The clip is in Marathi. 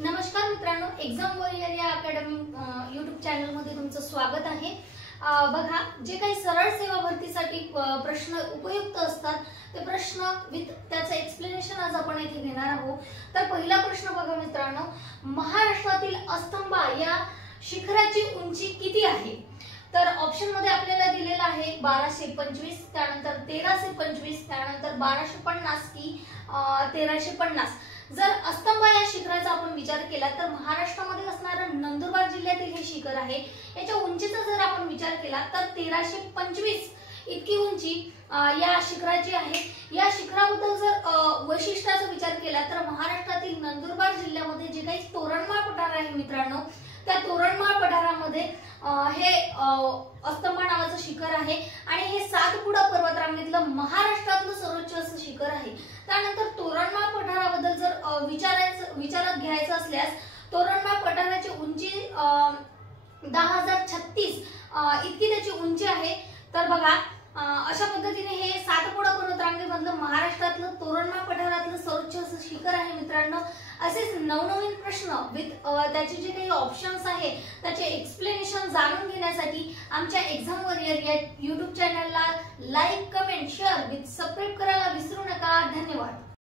नमस्कार मित्रांनो, एक्झाम वॉरियर या अकॅडमी YouTube चॅनल मध्ये तुमचं स्वागत आहे। बघा, जे काही सरळ सेवा भरतीसाठी प्रश्न उपयुक्त असतात ते प्रश्न विथ त्याचं एक्सप्लेनेशन आज आपण इथे घेणार आहोत। तर पहिला प्रश्न बघा मित्रांनो, महाराष्ट्रातील अस्तंबा या शिखराची उंची किती आहे? तर ऑप्शन मध्ये आपल्याला दिलेला आहे 1225, त्यानंतर 1325, त्यानंतर 1250 की 1350। जर अस्तंबा या शिखराचा आपण विचार केला तर महाराष्ट्रामध्ये असणारं नंदुरबार जिल्ह्यातील हे शिखर आहे। याच्या उंचीचा जर आपण विचार केला तर 1325 इतकी उंची या शिखराची आहे। या शिखराबद्दल जर वैशिष्ट्याचा विचार केला तर महाराष्ट्रातील नंदुरबार जिल्ह्यामध्ये जे काही तोरणमाळ पठार आहे मित्रांनो, त्या तोरणमाळ पठारामध्ये हे अस्तंबा नावाचं शिखर आहे आणि हे सातपुडा पर्वतरांगेतलं महाराष्ट्रातलं सर्वोच्च असं शिखर आहे। त्यानंतर तोरणमाळ पठाराबद्दल जर विचारात घ्यायचं असल्यास तोरणमाळ पठाराची उंची 10,036 इतकी त्याची उंची आहे। तर बघा, अशा पद्धतीने हे सातपुडा पर्वतरांगेमधलं महाराष्ट्रातलं तोरणमाळ पठारातलं सर्वोच्च असं शिखर आहे मित्रांनो। असेच नवनवीन प्रश्न विथ त्याचे जे काही ऑप्शन्स आहे त्याचे एक्सप्लेनेशन जाणून घेण्यासाठी आमच्या एक्झाम वॉरियर या YouTube चॅनलला like, comment, share with subscribe करायला विसरू नका। धन्यवाद।